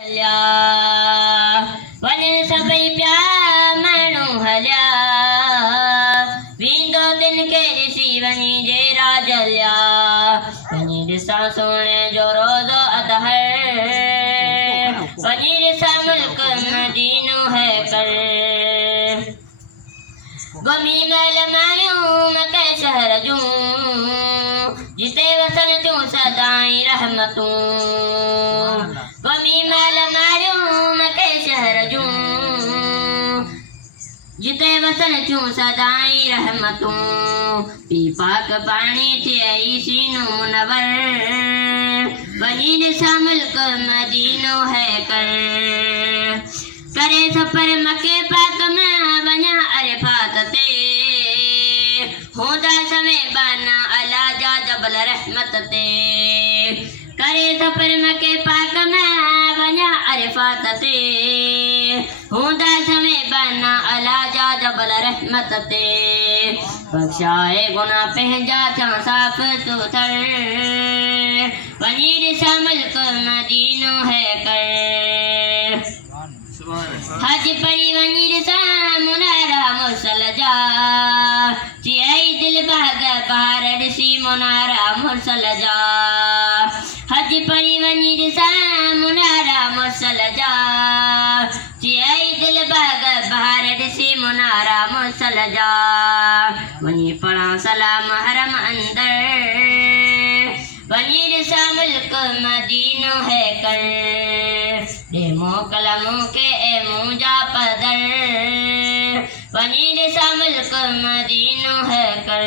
वञ सभई पिया माण्हू हलिया वेंदो तिन खे ॾिसी वञी जे राज हलिया वञी ॾिसां सोणे जो रोज़ो अतहर वञी ॾिसां मुल्क मदीनो है कर गमी महल मायूं मके शहर जूं जिते वसन थियूं सदाई रहमतूं गमी महल मायूं मके शहर जूं जिते वसन थियूं सदाई रहमतूं पी पाक पाणी थियई सीनो मुनवर वञी ॾिसां मुल्क मदीनो है कर करे सफ़र मके पाक में वञा अरफात ते होंदा समय बाना अला जा जबल रहमत ते करे सफ़र मके पाक में वञा अरफात ते होंदा समय बाना अला जा जबल रहमत ते बख्शाए गुनाह पंहिंजा थिया साफ़ सुथर वञी ॾिसां मुल्क मदीनो है कर हज पढ़ी वञी ॾिसां मुनारा मुर्सल जा चियई दिल बाग पहाड़ ॾिसी मुनारा मुर्सल जा हज पढ़ी वञी ॾिसां मुनारा मुर्सल जा चियई दिल बाग पहाड़ ॾिसी मुनारा मुर्सल जा वञी पढ़ां सलाम हरम अंदर वञी ॾिसां मुल्क मदीनो है कर दे मोकल मूंखे ए मुंहिंजा पदर वञी ॾिसां मुल्क मदीनो है कर।